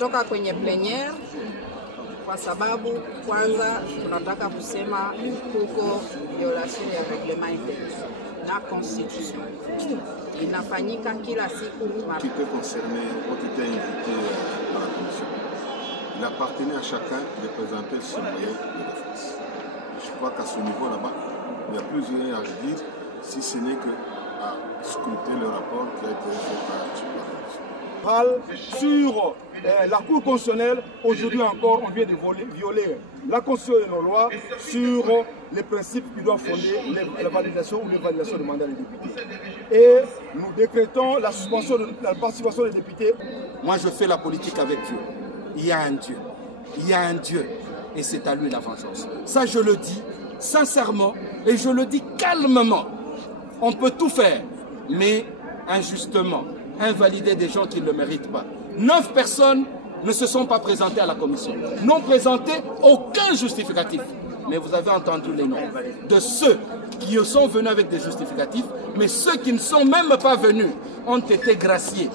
Tulitoka kwenye plenyer kwa sababu kwanza tunataka kusema kuko violation ya reglement interne na constitution inafanyika kila siku. Qui était concerné, ont été invités à la commission. Il appartenait à chacun de présenter ses moyens de défense. Je crois qu'à ce niveau là-bas, il y a plus rien à dire, si ce n'est qu'à scruter le rapport qui a été fait par la commission. Sur la Cour constitutionnelle, aujourd'hui encore, on vient de violer la Constitution et nos lois sur les principes qui doivent fonder la validation ou l'évaluation du mandat des députés. Et nous décrétons la suspension de la participation des députés. Moi, je fais la politique avec Dieu. Il y a un Dieu. Il y a un Dieu. Et c'est à lui la vengeance. Ça, je le dis sincèrement et je le dis calmement. On peut tout faire, mais injustement, invalider des gens qui ne le méritent pas. 9 personnes ne se sont pas présentées à la commission, n'ont présenté aucun justificatif. Mais vous avez entendu les noms de ceux qui sont venus avec des justificatifs, mais ceux qui ne sont même pas venus ont été graciés.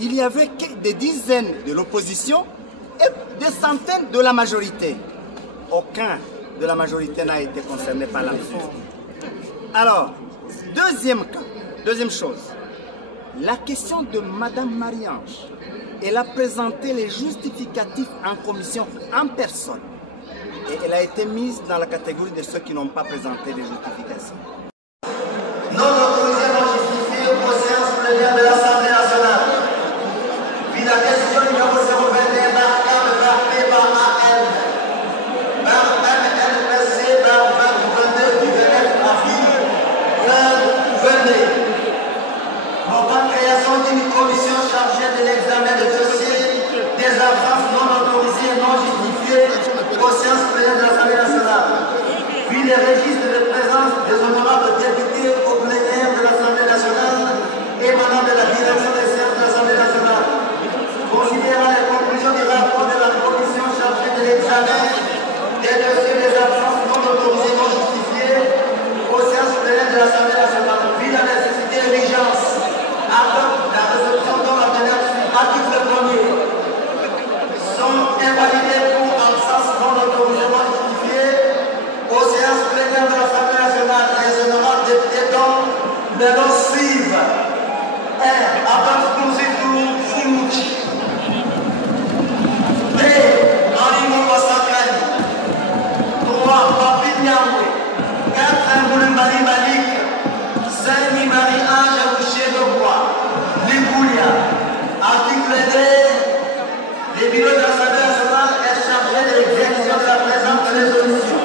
Il y avait des dizaines de l'opposition et des centaines de la majorité. Aucun de la majorité n'a été concerné par la mesure. Alors, deuxième chose, la question de Madame Marie-Ange, elle a présenté les justificatifs en commission en personne. Et elle a été mise dans la catégorie de ceux qui n'ont pas présenté les justifications. Non autorisé, non justifié aux séances plénières de l'Assemblée nationale. Puis la question numéro 021 par KP par AN, par MNPC par 22 du 29 avril 2022. Portant création d'une commission chargée de l'examen des dossiers des absences non autorisées et non justifiées aux séances plénières de l'Assemblée nationale. Puis les registres de présence des honorables députés au plénière de l'Assemblée nationale émanant de la direction des séances de l'Assemblée nationale. Considérant les conclusions du rapport de la commission chargée de l'examen des dossiers des absences non autorisées et non justifiées aux séances plénières de l'Assemblée nationale. Puis la nécessité et l'urgence adopte la résolution dont la teneur suit article 1er sont invalidés pour absence non autorisée non justifiée aux séances plénières de l'Assemblée nationale. Les honorables députés dont les noms suivent 1. Adam Kouzitou Foulouchi 2. Henri Mouassakani 3. Papi Niamwe 4. Mboulimbali Malik 5. Marie-Ange Ligoulia. Article 2. Les bureaux de l'Assemblée nationale est chargé de l'exécution de la présente résolution.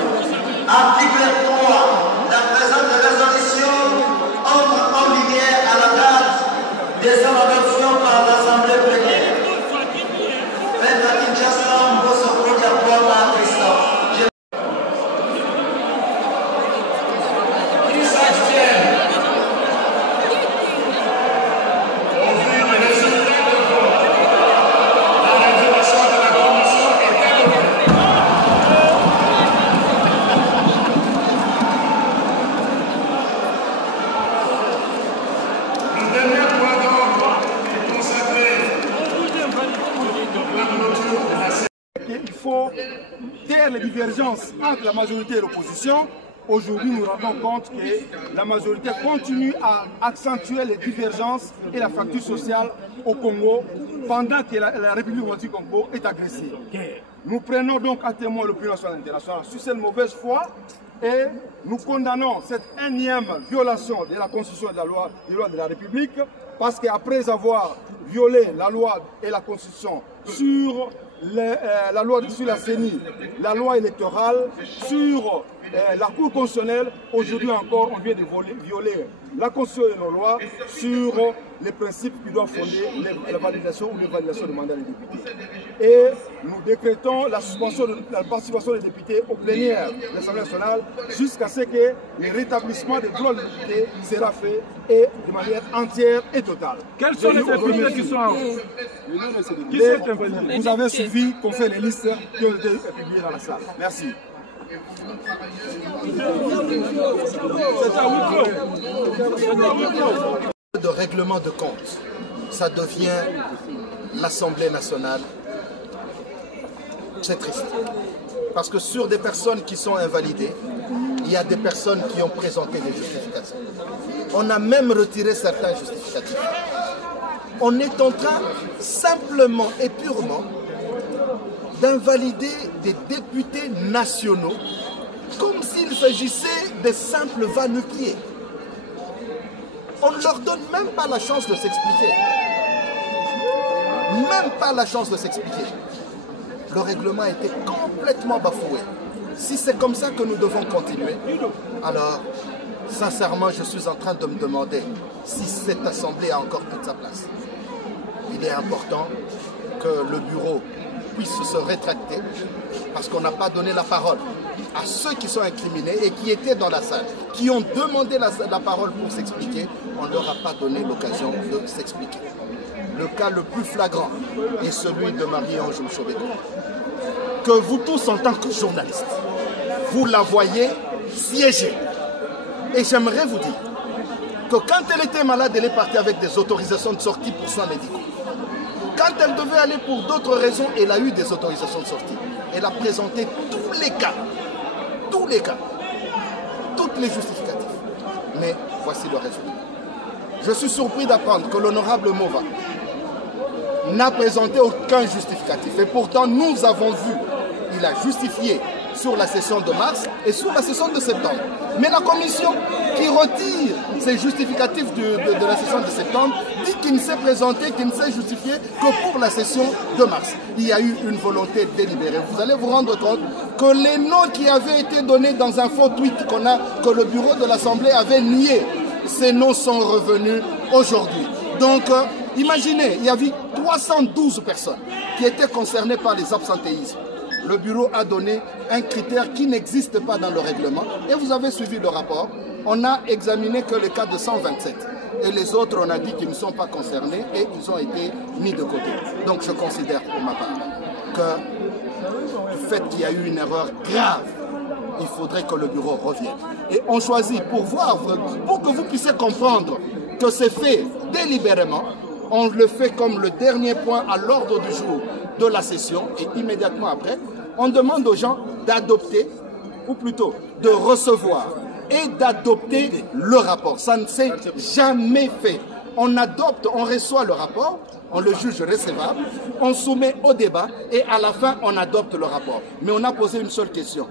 Article 3. La présente résolution entre en vigueur à la date de son adoption par l'Assemblée plénière. Faites à Kinshasa, Mbosoko Diaboua, Christophe. Il faut taire les divergences entre la majorité et l'opposition. Aujourd'hui, nous nous rendons compte que la majorité continue à accentuer les divergences et la fracture sociale au Congo pendant que la République du Congo est agressée. Nous prenons donc à témoin l'opinion nationale et internationale sur cette mauvaise foi et nous condamnons cette énième violation de la Constitution et de la loi de la République parce qu'après avoir violé la loi et la Constitution sur la loi sur la CENI, la loi électorale, sur la Cour constitutionnelle, aujourd'hui encore, on vient de violer la Constitution et nos lois sur les principes qui doivent fonder la validation ou l'évaluation du mandat des députés. Et nous décrétons la suspension de la participation des députés aux plénières de l'Assemblée nationale jusqu'à ce que le rétablissement des droits des députés sera fait et de manière entière et totale. Quels sont les députés qui sont invalidés? Vous avez suivi qu'on fait les listes qui ont été publiées dans la salle. Merci. De règlement de compte. ça devient l'Assemblée nationale. C'est triste. Parce que sur des personnes qui sont invalidées, il y a des personnes qui ont présenté des justifications. On a même retiré certains justificatifs. On est en train simplement et purement d'invalider des députés nationaux comme s'il s'agissait de simples va-nu-pieds. On ne leur donne même pas la chance de s'expliquer. Même pas la chance de s'expliquer. Le règlement a été complètement bafoué. Si c'est comme ça que nous devons continuer, alors, sincèrement, je suis en train de me demander si cette assemblée a encore toute sa place. Il est important que le bureau puisse se rétracter parce qu'on n'a pas donné la parole à ceux qui sont incriminés et qui étaient dans la salle, qui ont demandé la parole pour s'expliquer. On ne leur a pas donné l'occasion de s'expliquer. Le cas le plus flagrant est celui de Marie-Ange Mshobeko, que vous tous en tant que journalistes, vous la voyez siéger. Et j'aimerais vous dire que quand elle était malade, elle est partie avec des autorisations de sortie pour soins médicaux. Quand elle devait aller pour d'autres raisons, elle a eu des autorisations de sortie. Elle a présenté tous les cas, toutes les justificatifs. Mais voici le résultat. Je suis surpris d'apprendre que l'honorable Mova n'a présenté aucun justificatif. Et pourtant, nous avons vu, il a justifié sur la session de mars et sur la session de septembre. Mais la commission qui retire ces justificatifs de la session de septembre dit qu'il ne s'est présenté, qu'il ne s'est justifié que pour la session de mars. Il y a eu une volonté délibérée. Vous allez vous rendre compte que les noms qui avaient été donnés dans un faux tweet que le bureau de l'Assemblée avait nié, ces noms sont revenus aujourd'hui. Donc, imaginez, il y avait 312 personnes qui étaient concernées par les absentéismes. Le bureau a donné un critère qui n'existe pas dans le règlement et vous avez suivi le rapport. On n'a examiné que le cas de 127 et les autres, on a dit qu'ils ne sont pas concernés et ils ont été mis de côté. Donc je considère pour ma part que du fait qu'il y a eu une erreur grave, il faudrait que le bureau revienne. Et on choisit pour que vous puissiez comprendre que c'est fait délibérément. On le fait comme le dernier point à l'ordre du jour de la session et immédiatement après, on demande aux gens d'adopter, ou plutôt de recevoir et d'adopter le rapport. Ça ne s'est jamais fait. On adopte, on reçoit le rapport, on le juge recevable, on soumet au débat et à la fin, on adopte le rapport. Mais on a posé une seule question.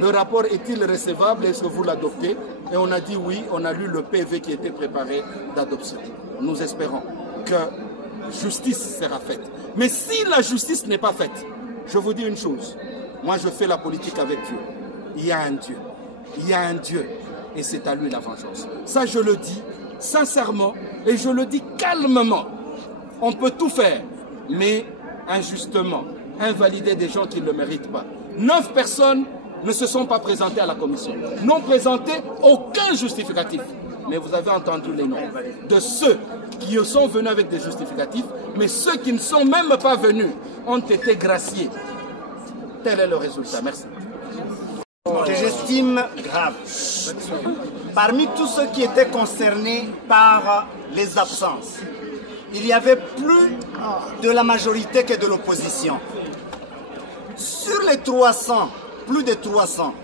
Le rapport est-il recevable? Est-ce que vous l'adoptez? Et on a dit oui, on a lu le PV qui était préparé d'adoption. Nous espérons que justice sera faite. Mais si la justice n'est pas faite, je vous dis une chose, moi je fais la politique avec Dieu. Il y a un Dieu. Il y a un Dieu et c'est à lui la vengeance. Ça je le dis sincèrement et je le dis calmement. On peut tout faire, mais injustement, invalider des gens qui ne le méritent pas. 9 personnes ne se sont pas présentées à la commission, n'ont présenté aucun justificatif. Mais vous avez entendu les noms de ceux qui sont venus avec des justificatifs, mais ceux qui ne sont même pas venus ont été graciés. Tel est le résultat. Merci. Que j'estime grave. Parmi tous ceux qui étaient concernés par les absences, il y avait plus de la majorité que de l'opposition. Sur les 300, plus de 300,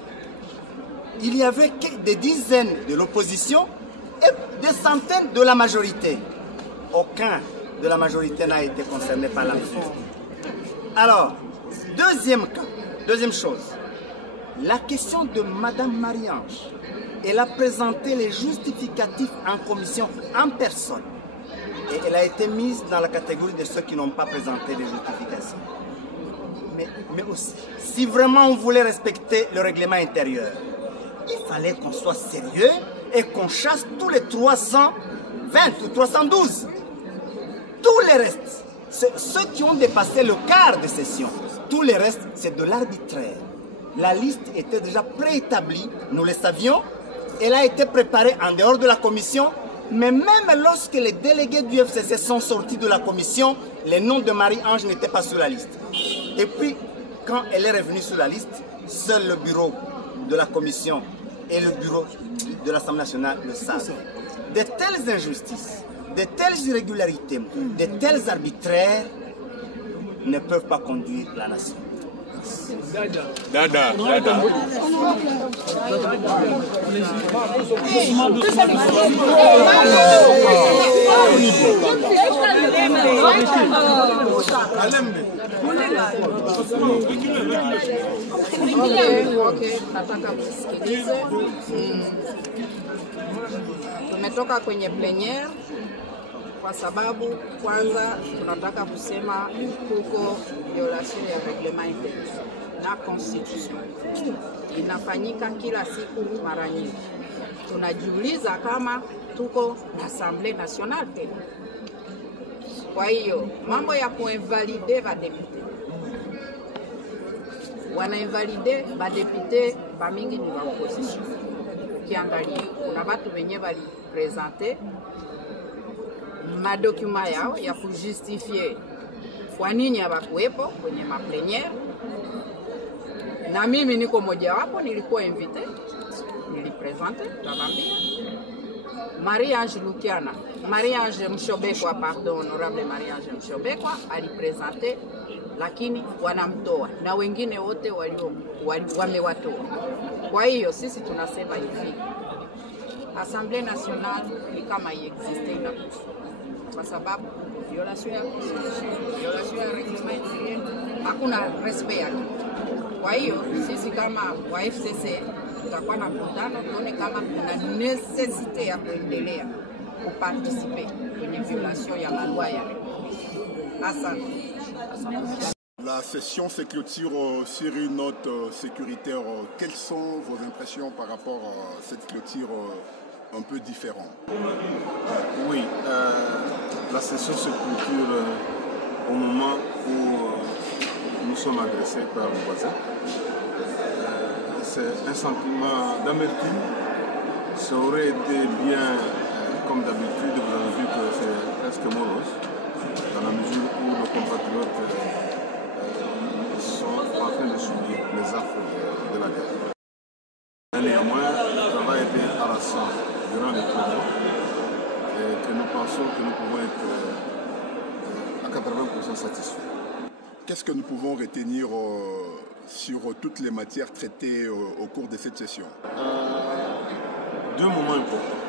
il y avait des dizaines de l'opposition et des centaines de la majorité. Aucun de la majorité n'a été concerné par la mesure. Alors, deuxième chose, la question de Madame Marie-Ange, elle a présenté les justificatifs en commission en personne. Et elle a été mise dans la catégorie de ceux qui n'ont pas présenté les justifications. Mais aussi, si vraiment on voulait respecter le règlement intérieur, il fallait qu'on soit sérieux et qu'on chasse tous les 320 ou 312. Tous les restes, ceux qui ont dépassé le quart de session, tous les restes, c'est de l'arbitraire. La liste était déjà préétablie, nous le savions. Elle a été préparée en dehors de la commission, mais même lorsque les délégués du FCC sont sortis de la commission, les noms de Marie-Ange n'étaient pas sur la liste. Et puis, quand elle est revenue sur la liste, seul le bureau de la commission et le bureau de l'Assemblée nationale le savent. De telles injustices de telles irrégularités, de tels arbitraires ne peuvent pas conduire la nation. Dada. Okay, nataka kusikilize. Tumetoka kwenye plenyer kwa sababu kwanza tunataka kusema kuko violation ya reglement interne na constitution inafanyika kila siku mara nyingi. Tunajiuliza kama tuko na Assemblée nationale tena. Kwa hiyo mambo ya kuinvalide badepute, wanainvalide badepute bamingi ni wa opposition. Ukiangalia kuna watu wenye walipresente madokuma yao ya kujustifie kwa nini hawakuwepo kwenye maplenyer, na mimi niko moja wapo, nilikuwa invité, nilipresente, tabambia Marie-Ange Lukiana, Marie-Ange Mshobekwa, pardon, honorable Marie-Ange Mshobekwa alipresente, lakini wanamtoa na wengine wote wamewatoa. Kwa hiyo sisi tunasema hivi, Assemblée nationale ni kama iexiste inakufa, kwa sababu violation ya constitution, violation ya reglement interne, hakuna respect yake. Kwa hiyo sisi kama wa FCC tutakuwa na mkutano tuone kama kuna necessite ya kuendelea kuparticiper kwenye violation ya malwa ya Asante. La session se clôture sur une note sécuritaire. Quelles sont vos impressions par rapport à cette clôture un peu différente? Oui, la session se clôture au moment où nous sommes adressés par le voisin. C'est un sentiment d'amertume. Ça aurait été bien, comme d'habitude, vous avez vu que c'est presque morose, dans la mesure où nos compatriotes sont en train de subir les affres de la guerre. Néanmoins, ça va être harassant durant les 3 mois et que nous pensons que nous pouvons être à 80% satisfaits. Qu'est-ce que nous pouvons retenir sur toutes les matières traitées au cours de cette session? 2 moments importants.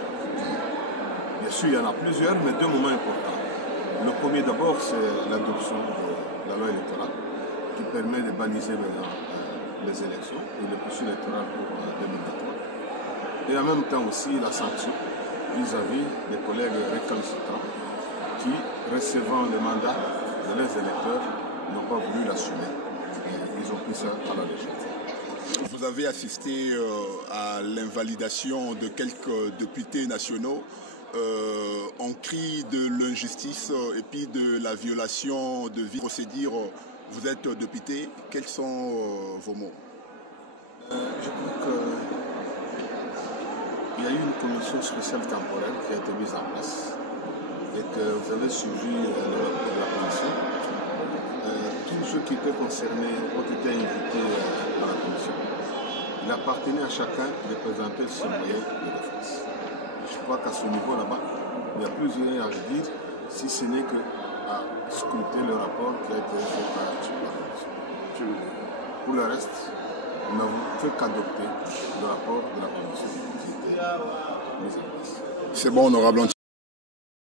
Bien sûr, il y en a plusieurs, mais 2 moments importants. Le premier d'abord, c'est l'adoption de la loi électorale qui permet de baliser maintenant les élections et le processus électoral pour 2023. Et en même temps aussi la sanction vis-à-vis des collègues récalcitrants qui, recevant le mandat de leurs électeurs, n'ont pas voulu l'assumer. Ils ont pris ça à la légèreté. Vous avez assisté à l'invalidation de quelques députés nationaux. On crie de l'injustice et puis de la violation de vie procédure. Vous êtes député, quels sont vos mots? Je crois qu'il y a eu une commission spéciale temporaire qui a été mise en place et que vous avez suivi le rapport de la commission. Tous ceux qui étaient concernés ont été invités à la commission. Il appartenait à chacun de présenter ses moyens de défense. Je crois qu'à ce niveau là-bas, il y a plusieurs à dire, si ce n'est qu'à scruter le rapport qui a été fait par la commission. Pour le reste, nous n'avons fait qu'adopter le rapport de la commission qui était mise en place. C'est bon, honorable.